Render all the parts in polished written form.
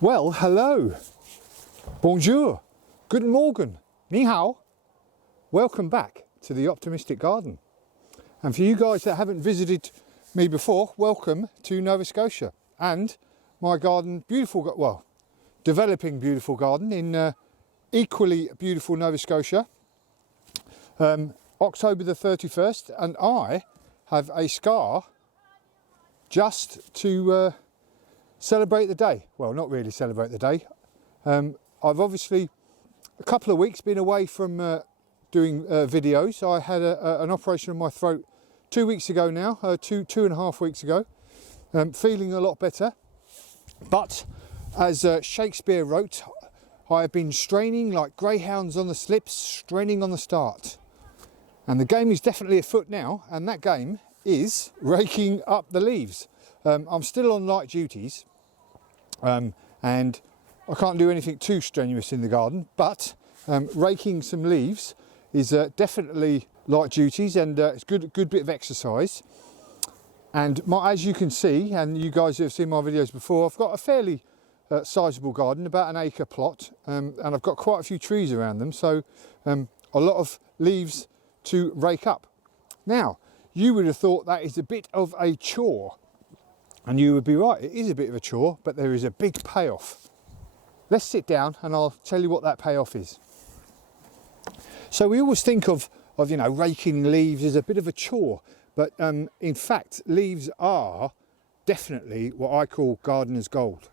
Well, hello, bonjour, guten Morgen, ni hao. Welcome back to the Optimistic Garden. And for you guys that haven't visited me before, welcome to Nova Scotia and my garden, developing beautiful garden in equally beautiful Nova Scotia. October the 31st, and I have a scar just to celebrate the day. Well, not really celebrate the day. I've obviously a couple of weeks been away from doing videos. I had an operation on my throat 2 weeks ago now, two and a half weeks ago. Feeling a lot better, but as Shakespeare wrote, I have been straining like greyhounds on the slips, straining on the start. And the game is definitely afoot now, and that game is raking up the leaves. I'm still on light duties, and I can't do anything too strenuous in the garden, but raking some leaves is definitely light duties, and it's good bit of exercise. And as you can see, and you guys who have seen my videos before, I've got a fairly sizable garden, about an acre plot, and I've got quite a few trees around them, so a lot of leaves to rake up. Now, you would have thought that is a bit of a chore, and you would be right, it is a bit of a chore, but there is a big payoff. Let's sit down and I'll tell you what that payoff is. So we always think of raking leaves as a bit of a chore, but in fact leaves are definitely what I call gardener's gold.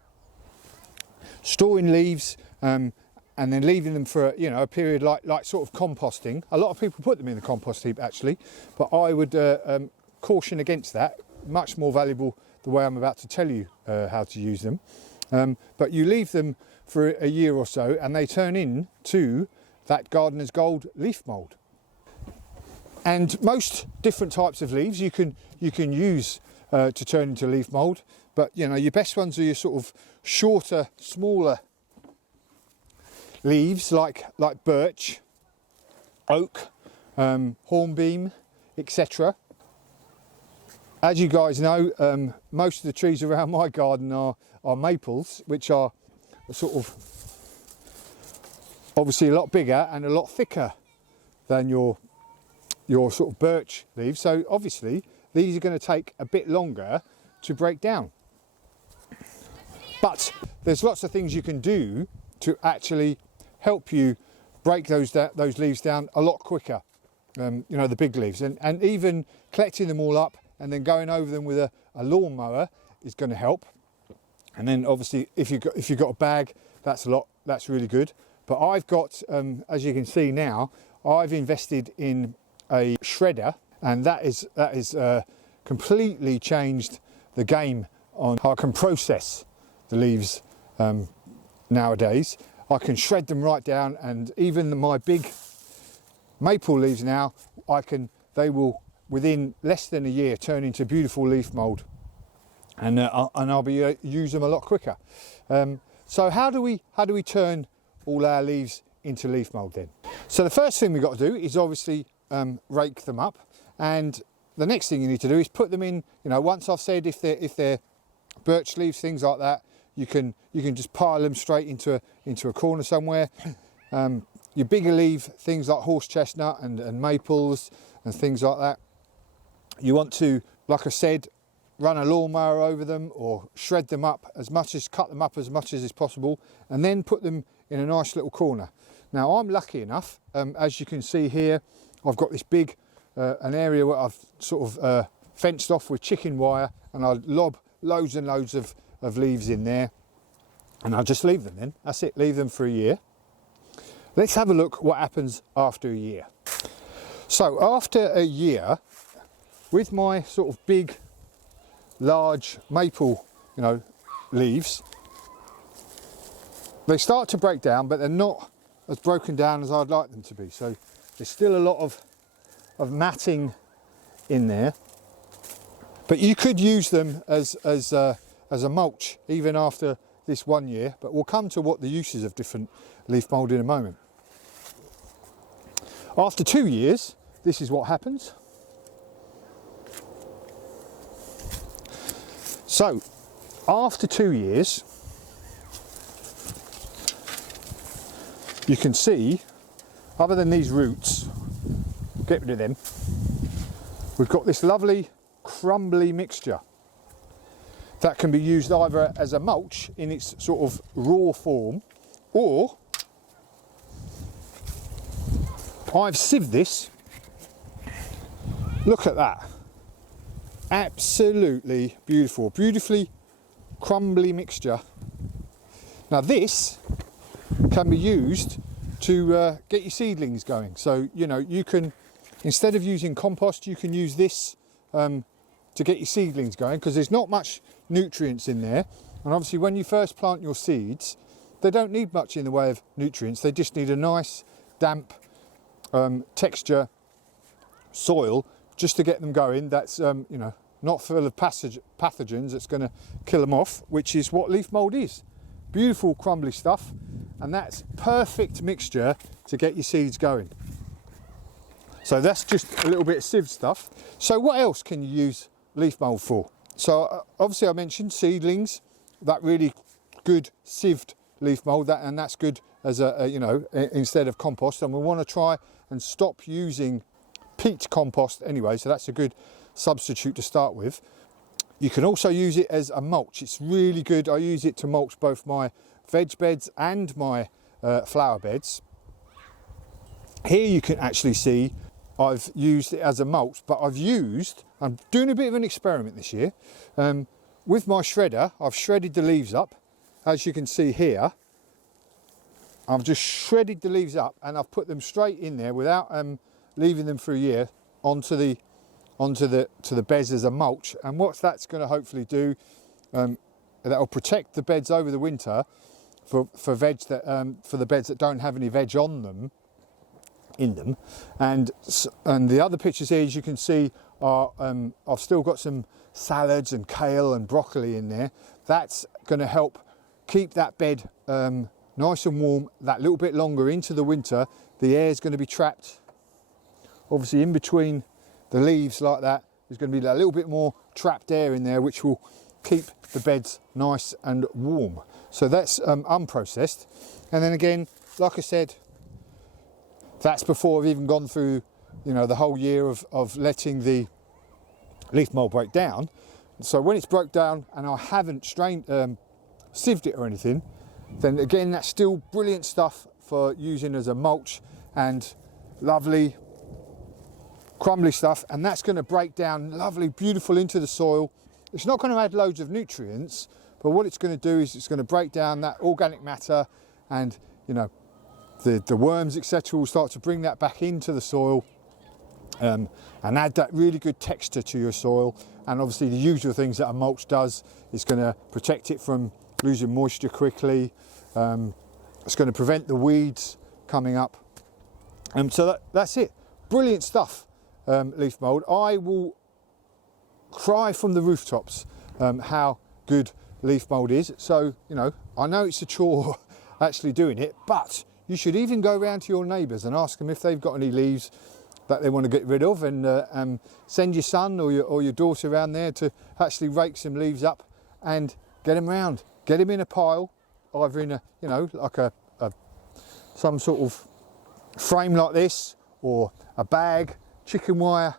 Storing leaves and then leaving them for a period like sort of composting. A lot of people put them in the compost heap actually, but I would caution against that. Much more valuable the way I'm about to tell you how to use them. But you leave them for a year or so and they turn into that gardener's gold leaf mould. And most different types of leaves you can use to turn into leaf mould, but your best ones are your sort of shorter, smaller leaves like birch, oak, hornbeam, etc. As you guys know, most of the trees around my garden are maples, which are sort of obviously a lot bigger and a lot thicker than your sort of birch leaves. So obviously these are going to take a bit longer to break down. But there's lots of things you can do to actually help you break those leaves down a lot quicker. The big leaves, and even collecting them all up and then going over them with a lawnmower is going to help. And then obviously if you've got a bag, that's really good. But I've got, as you can see now, I've invested in a shredder, and that is completely changed the game on how I can process the leaves nowadays. I can shred them right down, and even my big maple leaves now, they will within less than a year turn into beautiful leaf mould, and I'll be use them a lot quicker. So how do we turn all our leaves into leaf mould then? So the first thing we've got to do is obviously rake them up, and the next thing you need to do is put them in. Once I've said if they're birch leaves, things like that, you can just pile them straight into a corner somewhere. Your bigger leaf things like horse chestnut and maples and things like that, you want to, like I said, run a lawnmower over them or cut them up as much as is possible, and then put them in a nice little corner. Now I'm lucky enough, as you can see here, I've got this big an area where I've sort of fenced off with chicken wire, and I lob loads and loads of leaves in there, and I'll just leave them then. That's it, leave them for a year. Let's have a look what happens after a year. So after a year, with my sort of big, large maple, leaves, they start to break down, but they're not as broken down as I'd like them to be. So there's still a lot of matting in there, but you could use them as a mulch even after this 1 year. But we'll come to what the uses of different leaf mould in a moment. After 2 years, this is what happens. So after 2 years, you can see, other than these roots, get rid of them, we've got this lovely crumbly mixture that can be used either as a mulch in its sort of raw form, or I've sieved this. Look at that. Absolutely beautiful, beautifully crumbly mixture. Now this can be used to get your seedlings going. So, you know, you can, instead of using compost, you can use this to get your seedlings going, because there's not much nutrients in there. And obviously when you first plant your seeds, they don't need much in the way of nutrients. They just need a nice damp texture soil just to get them going. That's you know, not full of pathogens that's going to kill them off, which is what leaf mould is. Beautiful crumbly stuff, and that's perfect mixture to get your seeds going. So that's just a little bit of sieved stuff. So what else can you use leaf mould for? So obviously I mentioned seedlings, that really good sieved leaf mould, and that's good as a you know, instead of compost. And we want to try and stop using peat compost anyway, so that's a good substitute to start with. You can also use it as a mulch. It's really good. I use it to mulch both my veg beds and my flower beds. Here you can actually see I've used it as a mulch, but I'm doing a bit of an experiment this year. With my shredder, I've shredded the leaves up. As you can see here, I've just shredded the leaves up and I've put them straight in there without leaving them for a year onto the beds as a mulch. And what that's going to hopefully do, that will protect the beds over the winter for veg that for the beds that don't have any veg on them, in them. And the other pictures here, as you can see, are I've still got some salads and kale and broccoli in there. That's going to help keep that bed nice and warm that little bit longer into the winter. The air is going to be trapped obviously in between the leaves like that. There's going to be a little bit more trapped air in there, which will keep the beds nice and warm. So that's unprocessed. And then again, like I said, that's before I've even gone through, you know, the whole year of letting the leaf mould break down. So when it's broke down and I haven't sieved it or anything, then again, that's still brilliant stuff for using as a mulch, and lovely crumbly stuff. And that's going to break down lovely, beautiful into the soil. It's not going to add loads of nutrients, but what it's going to do is it's going to break down that organic matter, and you know, the worms, etc., will start to bring that back into the soil and add that really good texture to your soil. And obviously the usual things that a mulch does is going to protect it from losing moisture quickly. It's going to prevent the weeds coming up. So that's it. Brilliant stuff, leaf mould. I will cry from the rooftops how good leaf mould is. So, you know it's a chore actually doing it, but you should even go around to your neighbours and ask them if they've got any leaves that they want to get rid of, and send your son or your daughter around there to actually rake some leaves up and get them round. Get them in a pile, either in a, you know, like some sort of frame like this, or a bag, chicken wire,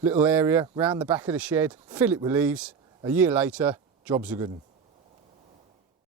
little area round the back of the shed, fill it with leaves. A year later, job's a good one.